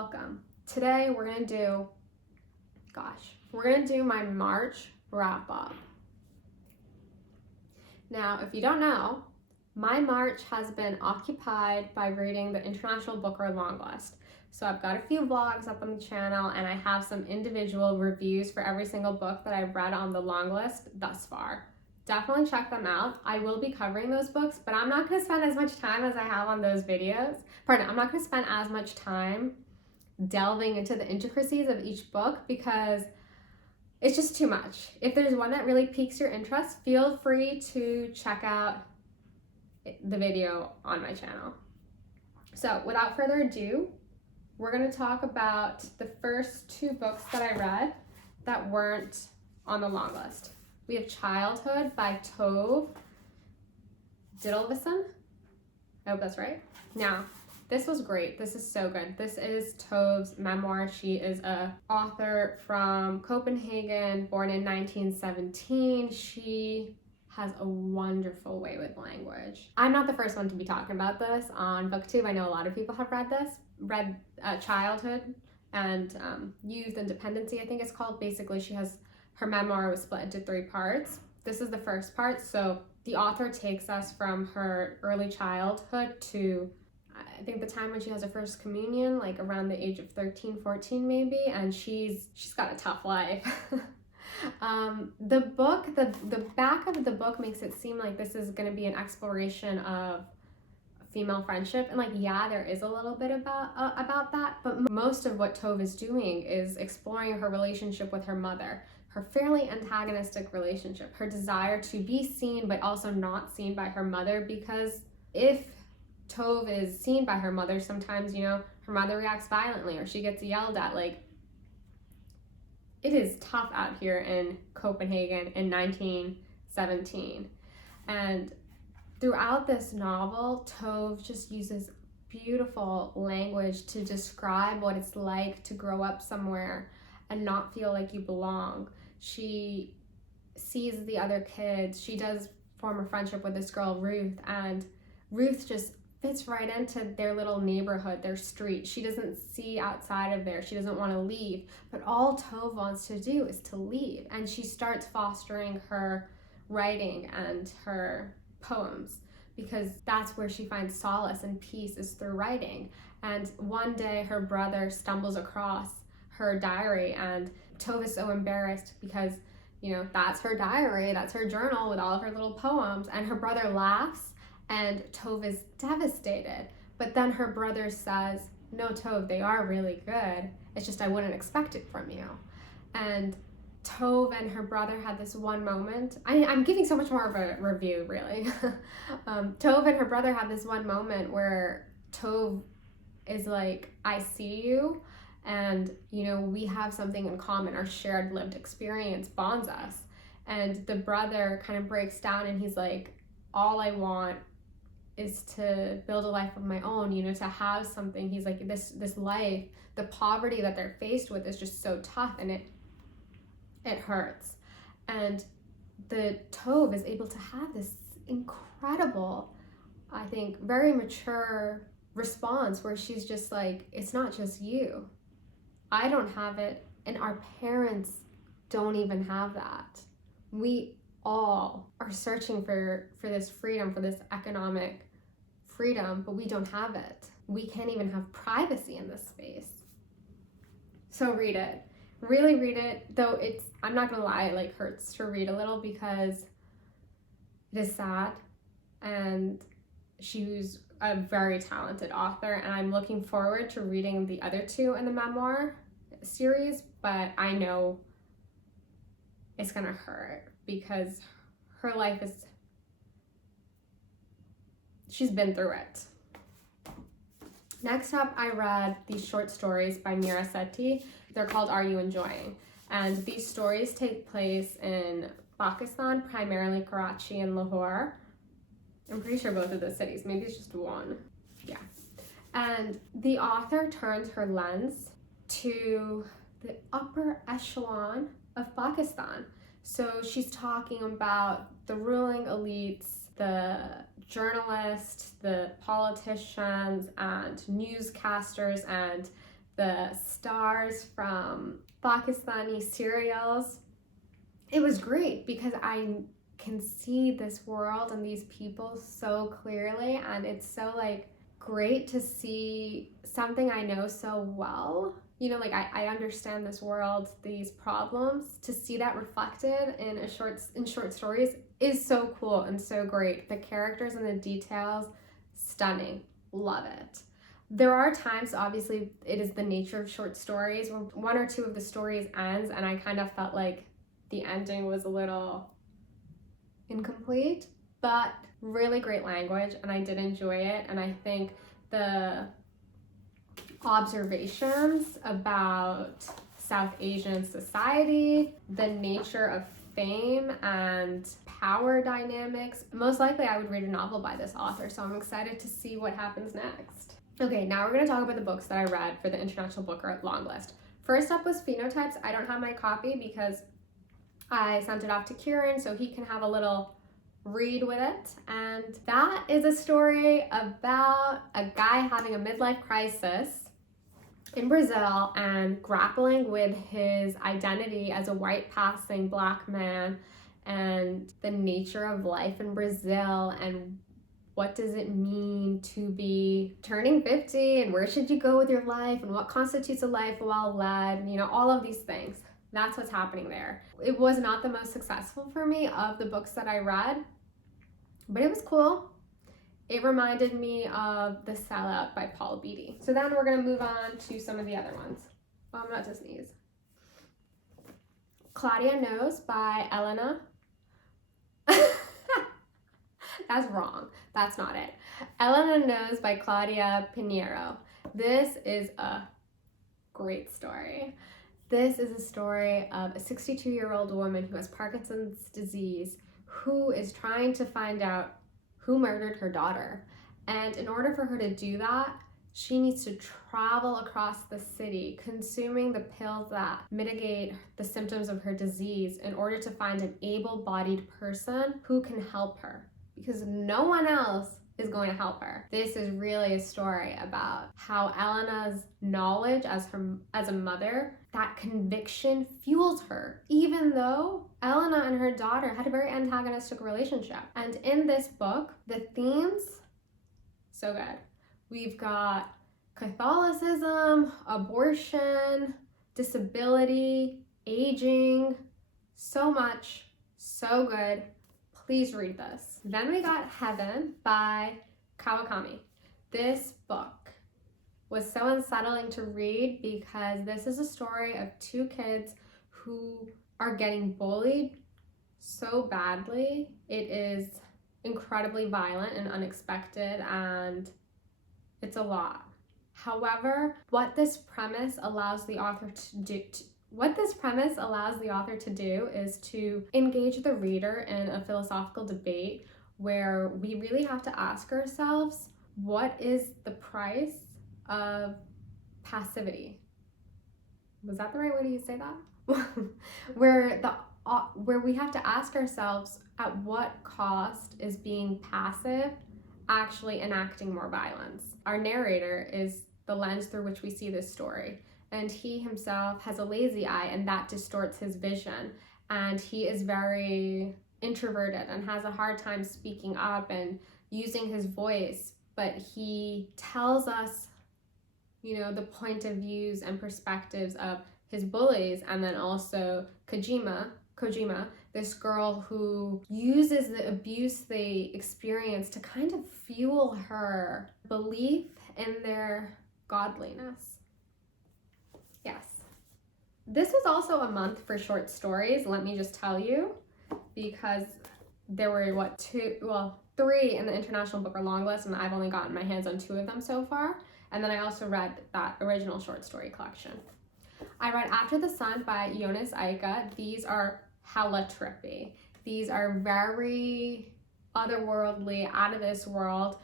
welcome. Today we're gonna do my March wrap up. Now, if you don't know, my March has been occupied by reading the International Booker Longlist. So I've got a few vlogs up on the channel, and I have some individual reviews for every single book that I've read on the longlist thus far. Definitely check them out. I will be covering those books, but I'm not going to spend as much time as I have on those videos. I'm not going to spend as much time delving into the intricacies of each book because it's just too much. If there's one that really piques your interest, feel free to check out the video on my channel. So without further ado, we're going to talk about the first two books that I read that weren't on the long list. We have Childhood by Tove Ditlevsen. I hope that's right. Now, this was great. This is so good. This is Tove's memoir. She is an author from Copenhagen, born in 1917. She has a wonderful way with language. I'm not the first one to be talking about this on BookTube. I know a lot of people have read Childhood and Youth and Dependency, I think it's called. Basically, her memoir was split into 3 parts. This is the first part. So the author takes us from her early childhood to, I think, the time when she has her first communion, like around the age of 13, 14 maybe, and she's got a tough life. The back of the book makes it seem like this is going to be an exploration of female friendship, and there is a little bit about that, but most of what Tove is doing is exploring her relationship with her mother, her fairly antagonistic relationship, her desire to be seen but also not seen by her mother, because if Tove is seen by her mother, sometimes, her mother reacts violently or she gets yelled at. It is tough out here in Copenhagen in 1917. And throughout this novel, Tove just uses beautiful language to describe what it's like to grow up somewhere and not feel like you belong. She sees the other kids. She does form a friendship with this girl, Ruth, and Ruth just fits right into their little neighborhood, their street. She doesn't see outside of there. She doesn't want to leave, but all Tove wants to do is to leave. And she starts fostering her writing and her poems because that's where she finds solace and peace, is through writing. And one day her brother stumbles across her diary, and Tove is so embarrassed because, that's her diary, that's her journal with all of her little poems, and her brother laughs, and Tove is devastated. But then her brother says, "No, Tove, they are really good. It's just I wouldn't expect it from you." And Tove and her brother had this one moment. I'm giving so much more of a review, really. Tove and her brother have this one moment where Tove is like, "I see you, and we have something in common. Our shared lived experience bonds us." And the brother kind of breaks down and he's like, "All I want is to build a life of my own, to have something." He's like, this life, the poverty that they're faced with is just so tough, and it hurts. And the Tove is able to have this incredible, I think, very mature response where she's just like, "It's not just you. I don't have it, and our parents don't even have that. We all are searching for this freedom, for this economic freedom, but we don't have it. We can't even have privacy in this space." So read it. Really read it, though I'm not gonna lie, it hurts to read a little because it is sad, and she's a very talented author, and I'm looking forward to reading the other 2 in the memoir series, but I know it's gonna hurt because her life she's been through it. Next up, I read these short stories by Mira Sethi. They're called Are You Enjoying? And these stories take place in Pakistan, primarily Karachi and Lahore. I'm pretty sure both of those cities, maybe it's just one. Yeah. And the author turns her lens to the upper echelon of Pakistan. So she's talking about the ruling elites, the journalists, the politicians, and newscasters, and the stars from Pakistani serials. It was great because I can see this world and these people so clearly, and it's so like great to see something I know so well. You know, like I understand this world, these problems. To see that reflected in short stories is so cool and so great. The characters and the details, stunning. Love it. There are times, obviously, it is the nature of short stories where one or two of the stories ends, and I kind of felt like the ending was a little incomplete, but really great language, and I did enjoy it. And I think the observations about South Asian society, the nature of fame and power dynamics, most likely I would read a novel by this author, so I'm excited to see what happens next. Okay, now we're going to talk about the books that I read for the International Booker long list. First up was Phenotypes. I don't have my copy because I sent it off to Kieran so he can have a little read with it. And that is a story about a guy having a midlife crisis in Brazil and grappling with his identity as a white passing Black man and the nature of life in Brazil and what does it mean to be turning 50 and where should you go with your life and what constitutes a life well led, you know, all of these things. That's what's happening there. It was not the most successful for me of the books that I read, but it was cool. It reminded me of The Sellout by Paul Beatty. So then we're gonna move on to some of the other ones. Oh, I'm not to sneeze. Claudia Knows by Elena. That's wrong. That's not it. Elena Knows by Claudia Pineiro. This is a great story. This is a story of a 62-year-old woman who has Parkinson's disease who is trying to find out who murdered her daughter. And in order for her to do that, she needs to travel across the city, consuming the pills that mitigate the symptoms of her disease in order to find an able-bodied person who can help her, because no one else is going to help her. This is really a story about how Elena's knowledge as a mother, that conviction fuels her, even though Elena and her daughter had a very antagonistic relationship. And in this book, the themes, so good. We've got Catholicism, abortion, disability, aging, so much, so good. Please read this. Then we got Heaven by Kawakami. This book was so unsettling to read because this is a story of two kids who are getting bullied so badly. It is incredibly violent and unexpected, and it's a lot. However, what this premise allows the author to do is to engage the reader in a philosophical debate where we really have to ask ourselves, what is the price of passivity? Was that the right way to say that? Where we have to ask ourselves, at what cost is being passive actually enacting more violence? Our narrator is the lens through which we see this story, and he himself has a lazy eye, and that distorts his vision, and he is very introverted and has a hard time speaking up and using his voice, but he tells us, you know, the point of views and perspectives of his bullies, and then also Kojima, this girl who uses the abuse they experience to kind of fuel her belief in their godliness. Yes. This was also a month for short stories, let me just tell you, because there were, three in the International Booker long list, and I've only gotten my hands on 2 of them so far. And then I also read that original short story collection. I read After the Sun by Jonas, Eika. These are hella trippy. These are very otherworldly, out of this world.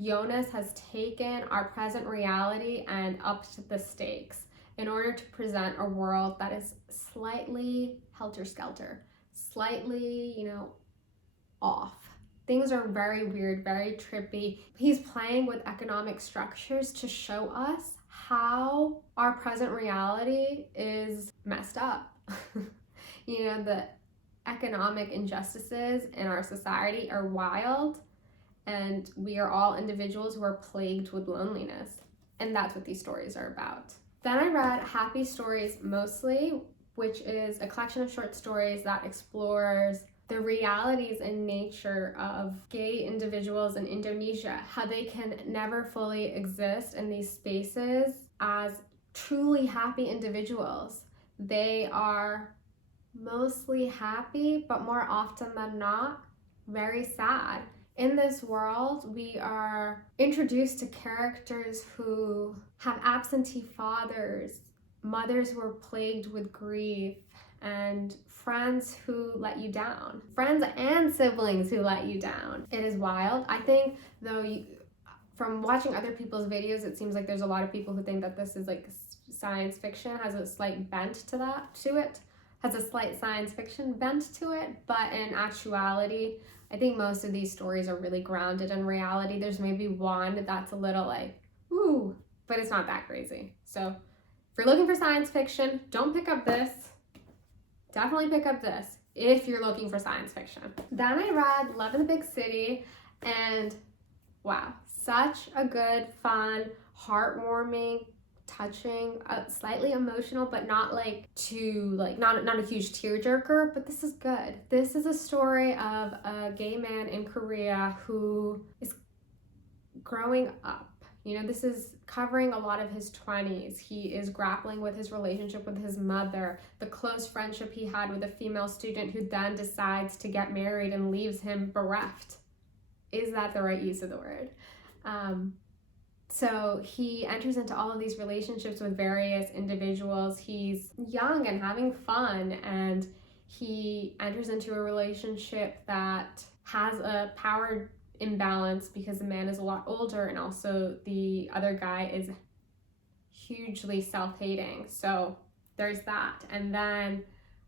Jonas has taken our present reality and upped the stakes in order to present a world that is slightly helter-skelter, slightly, you know, off. Things are very weird, very trippy. He's playing with economic structures to show us how our present reality is messed up. You know, the economic injustices in our society are wild, and we are all individuals who are plagued with loneliness. And that's what these stories are about. Then I read Happy Stories Mostly, which is a collection of short stories that explores the realities and nature of gay individuals in Indonesia, how they can never fully exist in these spaces as truly happy individuals. They are mostly happy, but more often than not, very sad. In this world, we are introduced to characters who have absentee fathers, mothers who are plagued with grief, and friends who let you down. Friends and siblings who let you down. It is wild. I think, though, from watching other people's videos, it seems like there's a lot of people who think that this is like science fiction, has a slight bent to it, has a slight science fiction bent to it, but in actuality, I think most of these stories are really grounded in reality. There's maybe one that's a little like, ooh, but it's not that crazy. So if you're looking for science fiction, don't pick up this. Definitely pick up this if you're looking for science fiction. Then I read Love in the Big City, and wow, such a good, fun, heartwarming, touching, slightly emotional, but not like too, like not a huge tearjerker, but this is good. This is a story of a gay man in Korea who is growing up. You know, this is covering a lot of his 20s. He is grappling with his relationship with his mother, the close friendship he had with a female student who then decides to get married and leaves him bereft. Is that the right use of the word? So he enters into all of these relationships with various individuals. He's young and having fun, and he enters into a relationship that has a power imbalance because the man is a lot older, and also the other guy is hugely self-hating. So there's that. And then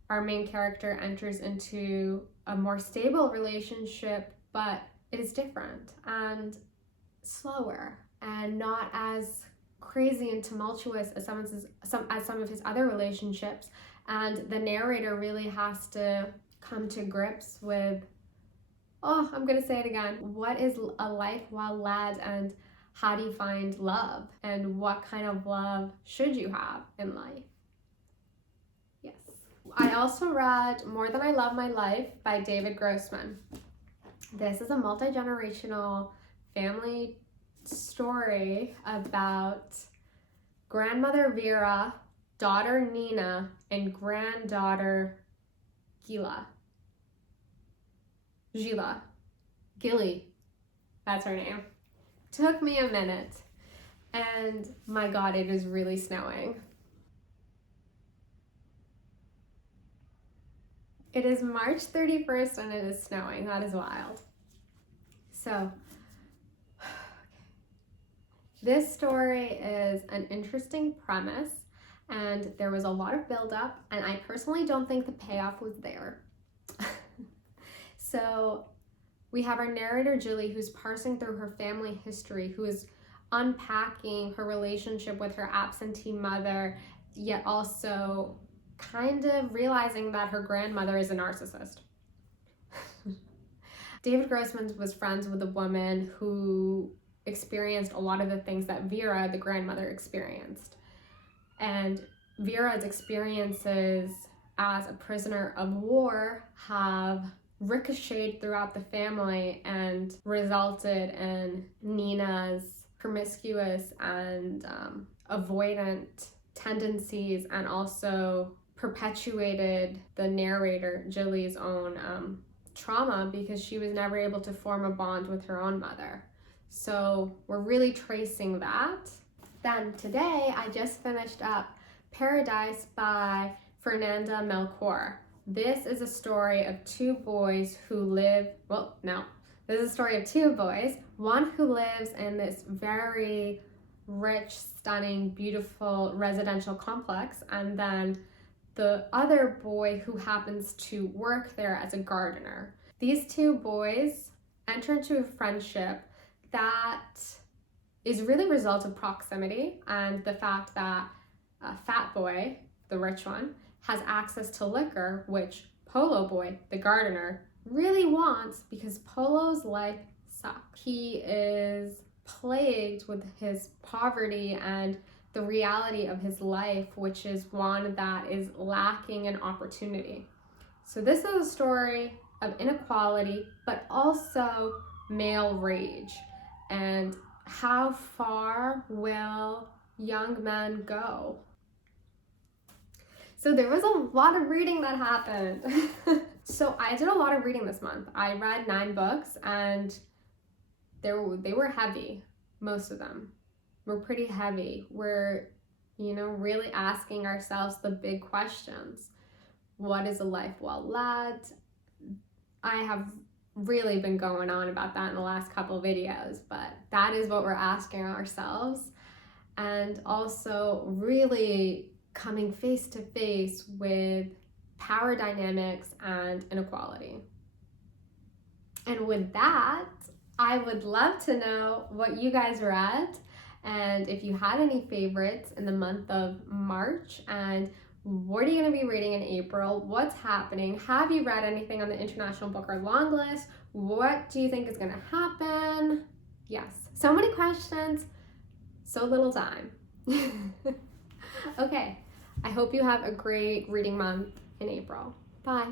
our main character enters into a more stable relationship, but it is different and slower and not as crazy and tumultuous as some of his other relationships. And the narrator really has to come to grips with, oh, I'm gonna say it again, what is a life well led, and how do you find love, and what kind of love should you have in life? Yes. I also read More Than I Love My Life by David Grossman. This is a multi-generational family story about grandmother Vera, daughter Nina, and granddaughter Gila. Gilly, that's her name. Took me a minute, and my God, it is really snowing. It is March 31st and it is snowing. That is wild. So, this story is an interesting premise, and there was a lot of buildup, and I personally don't think the payoff was there. So we have our narrator, Julie, who's parsing through her family history, who is unpacking her relationship with her absentee mother, yet also kind of realizing that her grandmother is a narcissist. David Grossman was friends with a woman who experienced a lot of the things that Vera, the grandmother, experienced. And Vera's experiences as a prisoner of war have ricocheted throughout the family and resulted in Nina's promiscuous and avoidant tendencies, and also perpetuated the narrator, Julie's own trauma, because she was never able to form a bond with her own mother. So we're really tracing that. Then today, I just finished up Paradais by Fernanda Melchor. This is a story of two boys who live, this is a story of two boys, one who lives in this very rich, stunning, beautiful residential complex, and then the other boy who happens to work there as a gardener. These two boys enter into a friendship that is really a result of proximity and the fact that Fat Boy, the rich one, has access to liquor, which Polo Boy, the gardener, really wants because Polo's life sucks. He is plagued with his poverty and the reality of his life, which is one that is lacking in opportunity. So this is a story of inequality, but also male rage. And how far will young men go? So there was a lot of reading that happened. So I did a lot of reading this month. I read 9 books and they were heavy. Most of them were pretty heavy. We're, really asking ourselves the big questions. What is a life well led? I have really been going on about that in the last couple of videos, but that is what we're asking ourselves. And also really coming face to face with power dynamics and inequality. And with that, I would love to know what you guys read and if you had any favorites in the month of March, and what are you going to be reading in April? What's happening? Have you read anything on the International Booker long list? What do you think is going to happen? Yes, so many questions, so little time. Okay, I hope you have a great reading month in April. Bye.